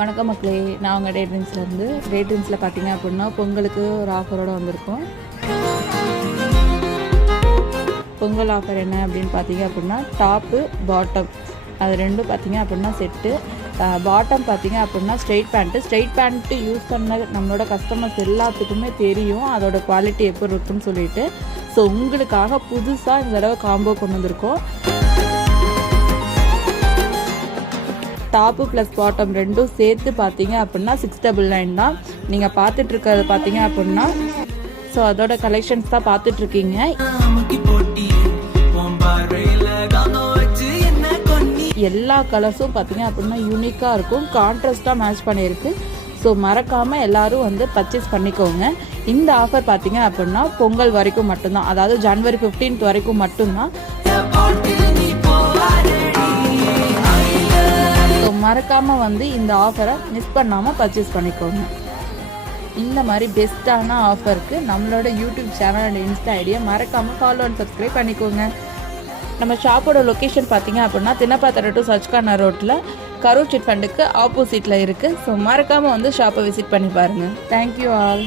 வணக்கம் மக்களே, நான் உங்கள் டேட்ரிங்ஸ்லேருந்து. டேட்ரிங்ஸில் பார்த்தீங்க அப்படின்னா பொங்கலுக்கு ஒரு ஆஃபரோடு வந்திருக்கோம். பொங்கல் ஆஃபர் என்ன அப்படின்னு பார்த்தீங்க அப்படின்னா டாப்பு பாட்டம் அது ரெண்டும் பார்த்தீங்க அப்படின்னா செட்டு. பாட்டம் பார்த்தீங்க அப்படின்னா ஸ்ட்ரெயிட் பேண்ட்டு யூஸ் பண்ண நம்மளோட கஸ்டமர்ஸ் எல்லாத்துக்குமே தெரியும் அதோட குவாலிட்டி எப்படி இருக்குன்னு சொல்லிட்டு. ஸோ உங்களுக்காக புதுசாக இந்த தடவை காம்போ கொண்டு வந்திருக்கோம். டாப்பு ப்ளஸ் பாட்டம் ரெண்டும் சேர்த்து பார்த்தீங்க அப்படின்னா 699 தான். நீங்கள் பார்த்துட்ருக்கிறது பார்த்தீங்க அப்படின்னா ஸோ அதோட கலெக்ஷன்ஸ் தான் பார்த்துட்ருக்கீங்க. எல்லா கலர்ஸும் பார்த்தீங்க அப்படின்னா யூனிக்காக இருக்கும், கான்ட்ராஸ்ட்டாக மேட்ச் பண்ணியிருக்கு. ஸோ மறக்காமல் எல்லோரும் வந்து பர்ச்சேஸ் பண்ணிக்கோங்க. இந்த ஆஃபர் பார்த்தீங்க அப்படின்னா பொங்கல் வரைக்கும் மட்டும்தான், அதாவது ஜனவரி 15 வரைக்கும் மட்டும்தான். மறக்காமல் வந்து இந்த ஆஃபரை மிஸ் பண்ணாமல் பர்ச்சேஸ் பண்ணிக்கோங்க. இந்த மாதிரி பெஸ்ட்டான ஆஃபருக்கு நம்மளோட YouTube channel and Insta idea மறக்காமல் ஃபாலோ அண்ட் சப்ஸ்கிரைப் பண்ணிக்கோங்க. நம்ம ஷாப்போட லொக்கேஷன் பார்த்தீங்க அப்படின்னா தினப்பாத்தர டு சச்கானா ரோட்டில் கரூர் சிட் ஃபண்டுக்கு ஆப்போசிட்டில் இருக்குது. ஸோ மறக்காமல் வந்து ஷாப்பை விசிட் பண்ணி பாருங்கள். Thank you all.